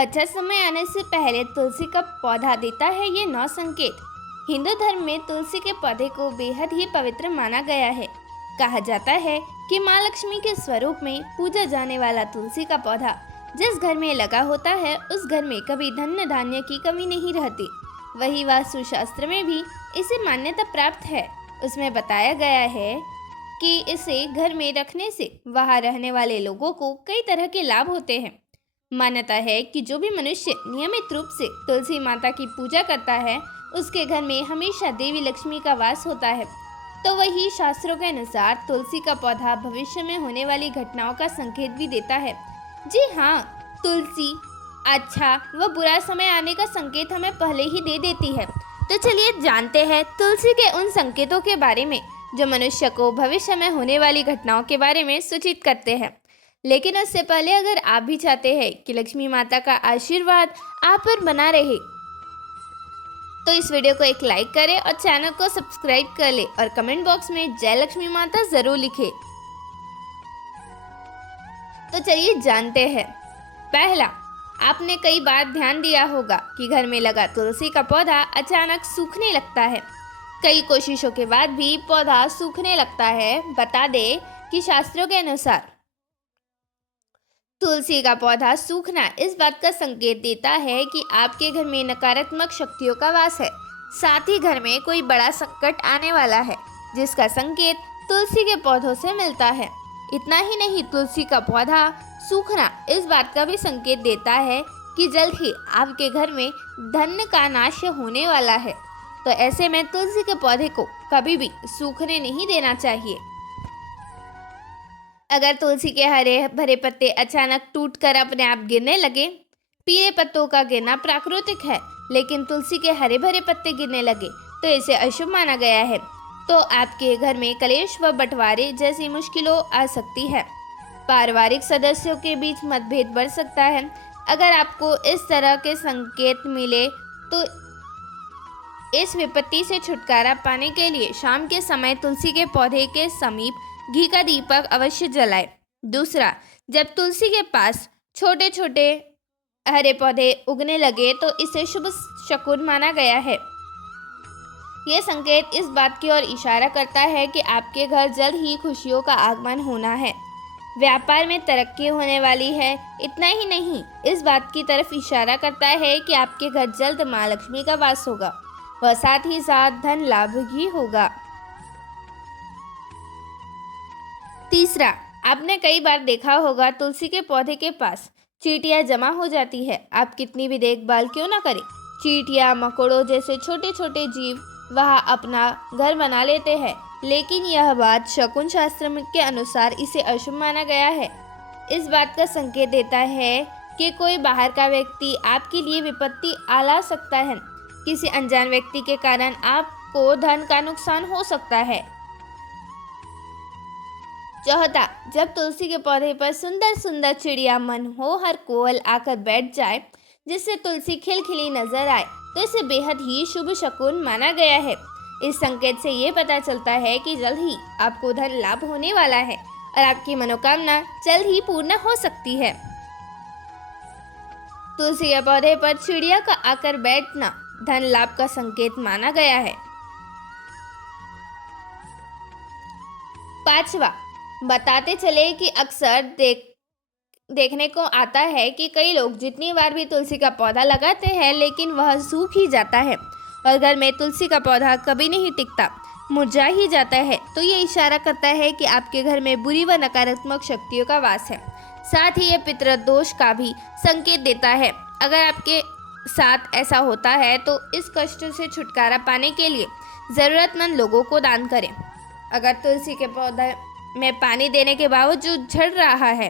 अच्छा समय आने से पहले तुलसी का पौधा देता है ये 9 संकेत। हिंदू धर्म में तुलसी के पौधे को बेहद ही पवित्र माना गया है। कहा जाता है कि माँ लक्ष्मी के स्वरूप में पूजा जाने वाला तुलसी का पौधा जिस घर में लगा होता है उस घर में कभी धन धान्य की कमी नहीं रहती। वही वास्तुशास्त्र में भी इसे मान्यता प्राप्त है। उसमें बताया गया है कि इसे घर में रखने से वहां रहने वाले लोगों को कई तरह के लाभ होते हैं। मान्यता है कि जो भी मनुष्य नियमित रूप से तुलसी माता की पूजा करता है उसके घर में हमेशा देवी लक्ष्मी का वास होता है। तो वही शास्त्रों के अनुसार तुलसी का पौधा भविष्य में होने वाली घटनाओं का संकेत भी देता है। जी हाँ, तुलसी अच्छा व बुरा समय आने का संकेत हमें पहले ही दे देती है। तो चलिए जानते हैं तुलसी के उन संकेतों के बारे में जो मनुष्य को भविष्य में होने वाली घटनाओं के बारे में सूचित करते हैं। लेकिन उससे पहले अगर आप भी चाहते हैं कि लक्ष्मी माता का आशीर्वाद आप पर बना रहे तो इस वीडियो को एक लाइक करें और चैनल को सब्सक्राइब कर ले और कमेंट बॉक्स में जय लक्ष्मी माता जरूर लिखें। तो चलिए जानते हैं। पहला, आपने कई बार ध्यान दिया होगा कि घर में लगा तुलसी का पौधा अचानक सूखने लगता है। कई कोशिशों के बाद भी पौधा सूखने लगता है। बता दे कि शास्त्रों के अनुसार तुलसी का पौधा सूखना इस बात का संकेत देता है कि आपके घर में नकारात्मक शक्तियों का वास है। साथ ही घर में कोई बड़ा संकट आने वाला है जिसका संकेत तुलसी के पौधों से मिलता है। इतना ही नहीं, तुलसी का पौधा सूखना इस बात का भी संकेत देता है कि जल्द ही आपके घर में धन का नाश होने वाला है। तो ऐसे में तुलसी के पौधे को कभी भी सूखने नहीं देना चाहिए। अगर तुलसी के हरे भरे पत्ते अचानक टूटकर अपने आप गिरने लगे, पीले पत्तों का गिरना प्राकृतिक है, लेकिन तुलसी के हरे भरे पत्ते गिरने लगे तो इसे अशुभ माना गया है। तो आपके घर में कलेश व बंटवारे जैसी मुश्किलों आ सकती है। पारिवारिक सदस्यों के बीच मतभेद बढ़ सकता है। अगर आपको इस तरह के संकेत मिले तो इस विपत्ति से छुटकारा पाने के लिए शाम के समय तुलसी के पौधे के समीप घी का दीपक अवश्य जलाए। दूसरा, जब तुलसी के पास छोटे छोटे हरे पौधे उगने लगे तो इसे शुभ शकुन माना गया है। यह संकेत इस बात की ओर इशारा करता है कि आपके घर जल्द ही खुशियों का आगमन होना है, व्यापार में तरक्की होने वाली है। इतना ही नहीं, इस बात की तरफ इशारा करता है कि आपके घर जल्द माँ लक्ष्मी का वास होगा व साथ ही साथ धन लाभ भी होगा। तीसरा, आपने कई बार देखा होगा तुलसी के पौधे के पास चींटियां जमा हो जाती है। आप कितनी भी देखभाल क्यों ना करें, चींटियां मकोड़ों जैसे छोटे छोटे जीव वहां अपना घर बना लेते हैं। लेकिन यह बात शकुन शास्त्र के अनुसार इसे अशुभ माना गया है। इस बात का संकेत देता है कि कोई बाहर का व्यक्ति आपके लिए विपत्ति ला सकता है। किसी अनजान व्यक्ति के कारण आपको धन का नुकसान हो सकता है। चौथा, जब तुलसी के पौधे पर सुंदर सुंदर चिड़िया मनमोहर कोयल आकर बैठ जाए जिससे तुलसी खिलखिली नजर आए तो इसे बेहद ही शुभ शकुन माना गया है। इस संकेत से ये पता चलता है कि जल्द ही आपको धन लाभ होने वाला है और आपकी मनोकामना जल्द ही पूर्ण हो सकती है। तुलसी के पौधे पर चिड़िया का आकर बैठना धन लाभ का संकेत माना गया है। पांचवा, बताते चले कि अक्सर देखने को आता है कि कई लोग जितनी बार भी तुलसी का पौधा लगाते हैं लेकिन वह सूख ही जाता है और घर में तुलसी का पौधा कभी नहीं टिकता, मुरझा ही जाता है। तो ये इशारा करता है कि आपके घर में बुरी व नकारात्मक शक्तियों का वास है। साथ ही ये पितृदोष का भी संकेत देता है। अगर आपके साथ ऐसा होता है तो इस कष्ट से छुटकारा पाने के लिए ज़रूरतमंद लोगों को दान करें। अगर तुलसी के पौधे में पानी देने के बावजूद झड़ रहा है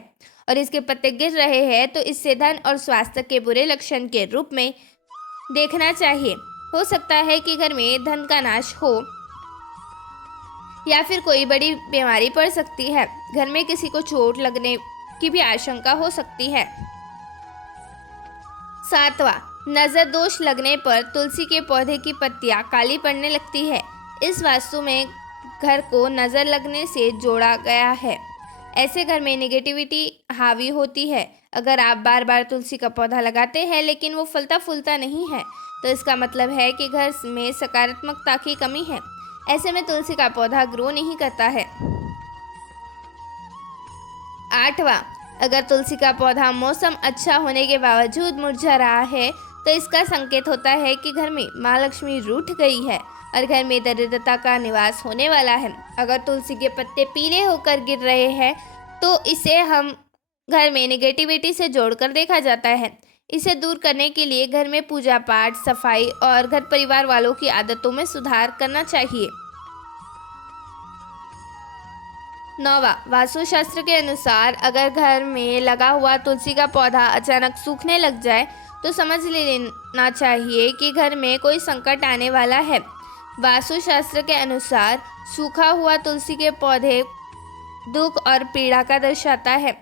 और इसके पत्ते गिर रहे हैं तो इससे धन और स्वास्थ्य के बुरे लक्षण के रूप में देखना चाहिए। हो सकता है कि घर में धन का नाश हो या फिर कोई बड़ी बीमारी पड़ सकती है। घर में किसी को चोट लगने की भी आशंका हो सकती है। सातवां, नजर दोष लगने पर तुलसी के पौधे की पत्तियां काली पड़ने लगती है। इस वास्तु में घर को नजर लगने से जोड़ा गया है। ऐसे घर में नेगेटिविटी हावी होती है। अगर आप बार बार तुलसी का पौधा लगाते हैं लेकिन वो फलता फूलता नहीं है, तो इसका मतलब है कि घर में सकारात्मकता की कमी है। ऐसे में तुलसी का पौधा ग्रो नहीं करता है। 8वां, अगर तुलसी का पौधा मौसम अच्छा होने के बावजूद मुरझा रहा है, तो इसका संकेत होता है कि घर में माँ लक्ष्मी रूठ गई है और घर में दरिद्रता का निवास होने वाला है। अगर तुलसी के पत्ते पीले होकर गिर रहे हैं, तो इसे हम घर में नेगेटिविटी से जोड़कर देखा जाता है। इसे दूर करने के लिए घर में पूजा पाठ, सफाई और घर परिवार वालों की आदतों में सुधार करना चाहिए। 9वां, वास्तुशास्त्र के अनुसार अगर घर में लगा हुआ तुलसी का पौधा अचानक सूखने लग जाए, तो समझ लेना चाहिए कि घर में कोई संकट आने वाला है। वास्तुशास्त्र के अनुसार सूखा हुआ तुलसी के पौधे दुख और पीड़ा का दर्शाता है।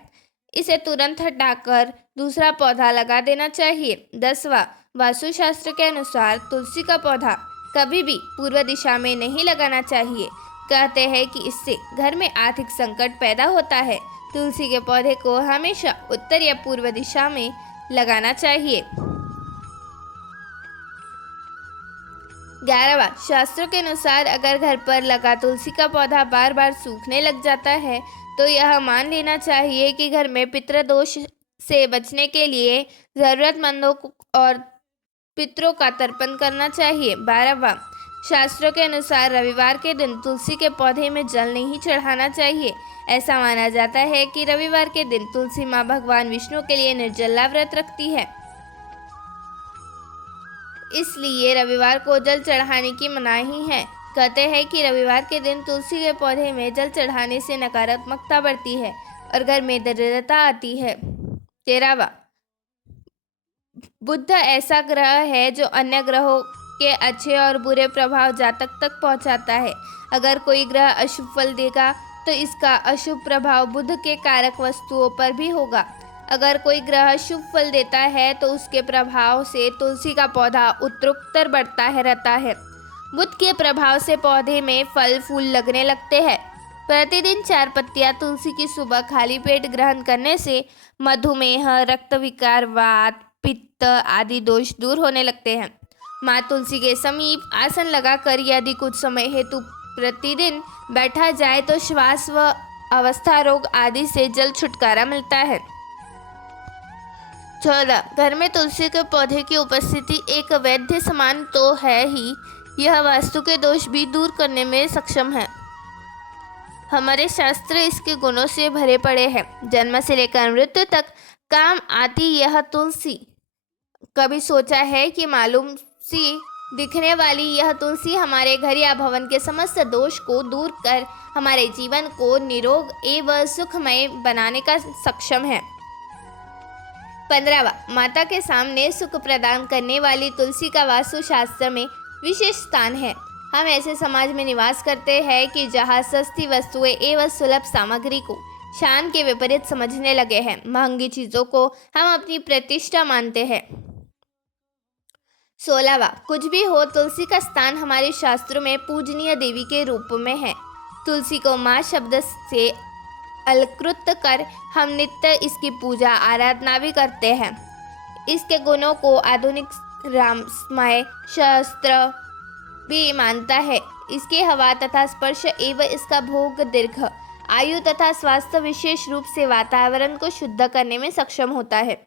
इसे तुरंत हटाकर दूसरा पौधा लगा देना चाहिए। 10वां, वास्तुशास्त्र के अनुसार तुलसी का पौधा कभी भी पूर्व दिशा में नहीं लगाना चाहिए। कहते हैं कि इससे घर में आर्थिक संकट पैदा होता है। तुलसी के पौधे को हमेशा उत्तर या पूर्व दिशा में लगाना चाहिए। 11वां, शास्त्रों के अनुसार अगर घर पर लगा तुलसी का पौधा बार बार सूखने लग जाता है, तो यह मान लेना चाहिए कि घर में पितृदोष से बचने के लिए जरूरतमंदों और पितरों का तर्पण करना चाहिए। 12वां, शास्त्रों के अनुसार रविवार के दिन तुलसी के पौधे में जल नहीं चढ़ाना चाहिए। ऐसा माना जाता है कि रविवार के दिन तुलसी माँ भगवान विष्णु के लिए निर्जला व्रत रखती है, इसलिए रविवार को जल चढ़ाने की मनाही है। कहते हैं कि रविवार के दिन तुलसी के पौधे में जल चढ़ाने से नकारात्मकता बढ़ती है और घर में दरिद्रता आती है। 13वां, बुध ऐसा ग्रह है जो अन्य ग्रहों के अच्छे और बुरे प्रभाव जातक तक पहुंचाता है। अगर कोई ग्रह अशुभ फल देगा, तो इसका अशुभ प्रभाव बुध के कारक वस्तुओं पर भी होगा। अगर कोई ग्रह शुभ फल देता है, तो उसके प्रभाव से तुलसी का पौधा उत्तरोत्तर बढ़ता रहता है। बुध के प्रभाव से पौधे में फल फूल लगने लगते हैं। प्रतिदिन 4 पत्तियां तुलसी की सुबह खाली पेट ग्रहण करने से मधुमेह, रक्त विकार, वात, पित्त आदि दोष दूर होने लगते हैं। माँ तुलसी के समीप आसन लगाकर यदि कुछ समय हेतु प्रतिदिन बैठा जाए, तो श्वास व अवस्था रोग आदि से जल्द छुटकारा मिलता है। 14, घर में तुलसी के पौधे की उपस्थिति एक वैद्य समान तो है ही, यह वास्तु के दोष भी दूर करने में सक्षम है। हमारे शास्त्र इसके गुणों से भरे पड़े हैं। जन्म से लेकर मृत्यु तक काम आती यह तुलसी। कभी सोचा है कि मालूम सी दिखने वाली यह तुलसी हमारे घर या भवन के समस्त दोष को दूर कर हमारे जीवन को निरोग एवं सुखमय बनाने का सक्षम है। 15वां, माता के सामने सुख प्रदान करने वाली तुलसी का वास्तुशास्त्र में विशेष स्थान है। हम ऐसे समाज में निवास करते हैं कि जहाँ सस्ती वस्तुएं एवं सुलभ सामग्री को शान के विपरीत समझने लगे हैं। महंगी चीजों को हम अपनी प्रतिष्ठा मानते हैं। 16वां, कुछ भी हो, तुलसी का स्थान हमारे शास्त्रों में पूजनीय देवी के रूप में है। तुलसी को माँ शब्द से अलकृत कर हम नित्य इसकी पूजा आराधना भी करते हैं। इसके गुणों को आधुनिक राममय शास्त्र भी मानता है। इसके हवा तथा स्पर्श एवं इसका भोग दीर्घ आयु तथा स्वास्थ्य विशेष रूप से वातावरण को शुद्ध करने में सक्षम होता है।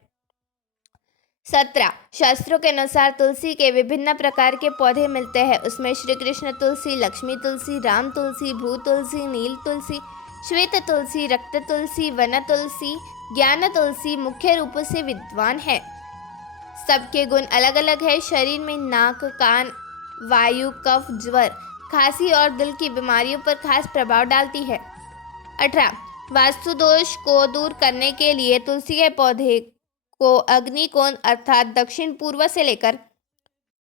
17, शास्त्रों के अनुसार तुलसी के विभिन्न प्रकार के पौधे मिलते हैं। उसमें श्री कृष्ण तुलसी, लक्ष्मी तुलसी, राम तुलसी, भ्रू तुलसी, नील तुलसी, श्वेत तुलसी, रक्त तुलसी, वन तुलसी, ज्ञान तुलसी मुख्य रूप से विद्वान है। सबके गुण अलग अलग है। शरीर में नाक, कान, वायु, कफ, ज्वर, खांसी और दिल की बीमारियों पर खास प्रभाव डालती है। 18, वास्तु दोष को दूर करने के लिए तुलसी के पौधे को अग्नि कोण अर्थात दक्षिण पूर्व से लेकर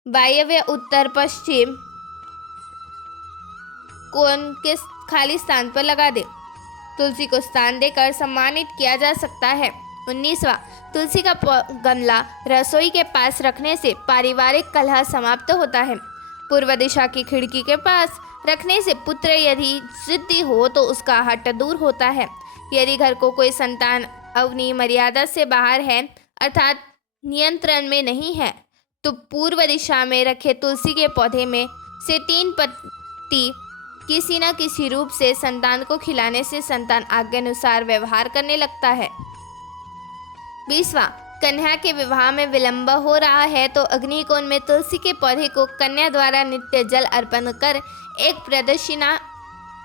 वायव्य उत्तर पश्चिम कोण के खाली स्थान पर लगा दे। तुलसी को स्थान देकर सम्मानित किया जा सकता है। 19वां, तुलसी का गमला रसोई के पास रखने से पारिवारिक कलह समाप्त होता है। पूर्व दिशा की खिड़की के पास रखने से पुत्र यदि सिद्धि हो तो उसका हट दूर होता है। यदि घर को कोई संतान अवनी मर्यादा से बाहर है अर्थात नियंत्रण में नहीं है, तो पूर्व दिशा में रखे तुलसी के पौधे में से 3 पत्ती किसी न किसी रूप से संतान को खिलाने से संतान आज्ञानुसार व्यवहार करने लगता है। 20वां, कन्या के विवाह में विलंब हो रहा है तो अग्निकोण में तुलसी के पौधे को कन्या द्वारा नित्य जल अर्पण कर एक प्रदक्षिणा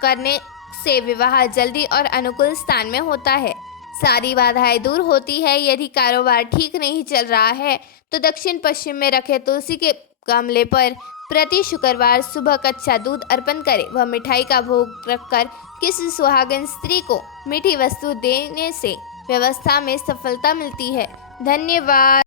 करने से विवाह जल्दी और अनुकूल स्थान में होता है। सारी बाधाएं दूर होती है। यदि कारोबार ठीक नहीं चल रहा है तो दक्षिण पश्चिम में रखे तुलसी के गमले पर प्रति शुक्रवार सुबह कच्चा दूध अर्पण करें। वह मिठाई का भोग रखकर किसी सुहागिन स्त्री को मीठी वस्तु देने से व्यवस्था में सफलता मिलती है। धन्यवाद।